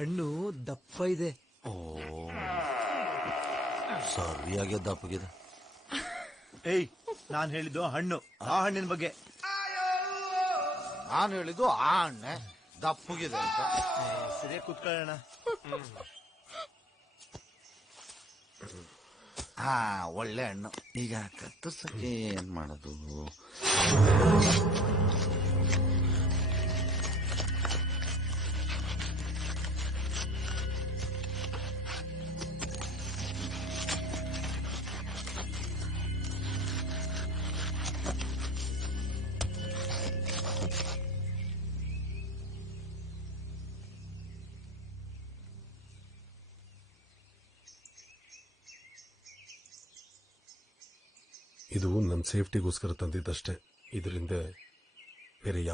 ಹಣ್ಣು ದಪ್ಪ ಇದೆ. ಓ ಸರಿಯಾಗಿ ದಪ್ಪಗಿದೆ. ಏಯ್, ನಾನ್ ಹೇಳಿದ್ದು ಹಣ್ಣು, ಆ ಹಣ್ಣಿನ ಬಗ್ಗೆ. ನಾನು ಹೇಳಿದ್ದು ಆ ಹಣ್ಣೆ ದಪ್ಪಗಿದೆ ಅಂತ. ಸರಿಯಾಗಿ ಕೂತ್ಕೊಳ್ಳೋಣ. ಹಾ, ಒಳ್ಳೆ ಹಣ್ಣು. ಈಗ ಕತ್ತರ್ಸಕ್ಕೆ ಏನ್ ಮಾಡೋದು? ಇದು ನನ್ನ ಸೇಫ್ಟಿಗೋಸ್ಕರ ತಂದಿದ್ದಷ್ಟೇ. ಇದರಿಂದ ಬೇರೆ